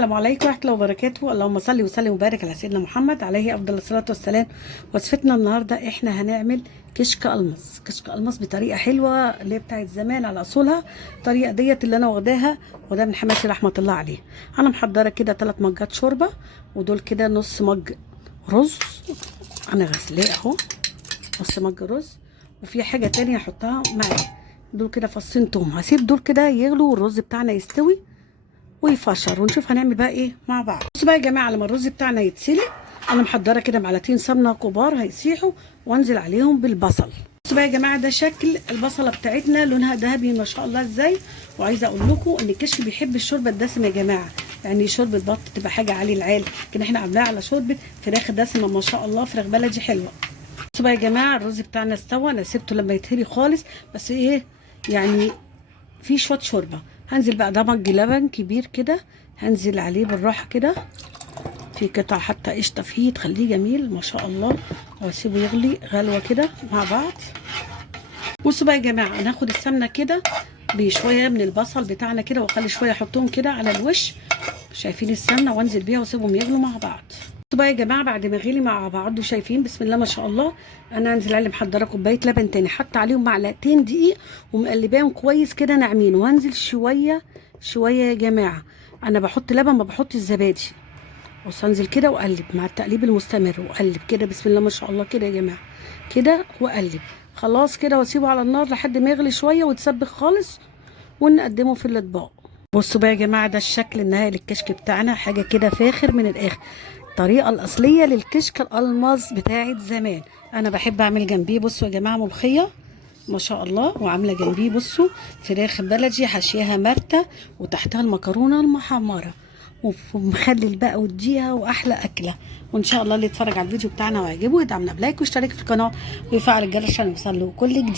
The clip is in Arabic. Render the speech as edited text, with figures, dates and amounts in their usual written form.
السلام عليكم ورحمة الله وبركاته. اللهم صل وسلم وبارك على سيدنا محمد عليه أفضل الصلاة والسلام. وصفتنا النهاردة احنا هنعمل كشك ألمظ. كشك ألمظ بطريقة حلوة اللي هي بتاعت زمان على أصولها. الطريقة ديت اللي أنا واخداها وده من حماتي رحمة الله عليه. أنا محضرة كده 3 مجات شوربة ودول كده نص مج رز. أنا غسلاه أهو نص مج رز، وفي حاجة تانية هحطها معاه. دول كده فصين توم، هسيب دول كده يغلوا والرز بتاعنا يستوي ويفشر ونشوف هنعمل بقى ايه مع بعض. بصوا بقى يا جماعه، لما الرز بتاعنا يتسلق انا محضره كده معلقتين سمنه كبار هيسيحوا وانزل عليهم بالبصل. بصوا بقى يا جماعه، ده شكل البصله بتاعتنا، لونها ذهبي ما شاء الله ازاي. وعايزه اقول لكم ان الكشك بيحب الشوربه الدسمه يا جماعه، يعني شوربه بط تبقى حاجه عالي العال، لكن احنا عاملاها على شوربه فراخ دسمه ما شاء الله، فراخ بلدي حلوه. بصوا بقى يا جماعه، الرز بتاعنا استوى، انا سبته لما يتهري خالص، بس ايه يعني في شويه شوربه. هنزل بقى ده مج لبن كبير كده، هنزل عليه بالراحه كده، في قطع حتى قشطه فيه تخليه جميل ما شاء الله، واسيبه يغلي غلوه كده مع بعض. بصوا بقى يا جماعه، هناخد السمنه كده بشويه من البصل بتاعنا كده، واخلي شويه احطهم كده على الوش، شايفين السمنه، وانزل بيها واسيبهم يغلوا مع بعض. بصوا بقى يا جماعه، بعد ما غلي مع بعض وشايفين بسم الله ما شاء الله، انا هنزل عليه محضره كوبايه لبن تاني، حط عليهم معلقتين دقيق ومقلباهم كويس كده ناعمين، وهنزل شويه شويه يا جماعه. انا بحط لبن ما بحط الزبادي، بص انزل كده واقلب مع التقليب المستمر، واقلب كده بسم الله ما شاء الله كده يا جماعه كده، واقلب خلاص كده، واسيبه على النار لحد ما يغلي شويه ويتسبك خالص، ونقدمه في الاطباق. بصوا بقى يا جماعه، ده الشكل النهائي للكشك بتاعنا، حاجه كده فاخر من الاخر، الطريقه الاصليه للكشك الالماظ بتاعت زمان. انا بحب اعمل جنبيه بصوا يا جماعه ملوخيه ما شاء الله، وعامله جنبيه بصوا فراخ بلدي حشيها مرته وتحتها المكرونه المحمره ومخلل بقى واديها، واحلى اكله. وان شاء الله اللي يتفرج على الفيديو بتاعنا ويعجبه يدعمنا بلايك واشترك في القناه ويفعل الجرس عشان يوصل له كل جديد.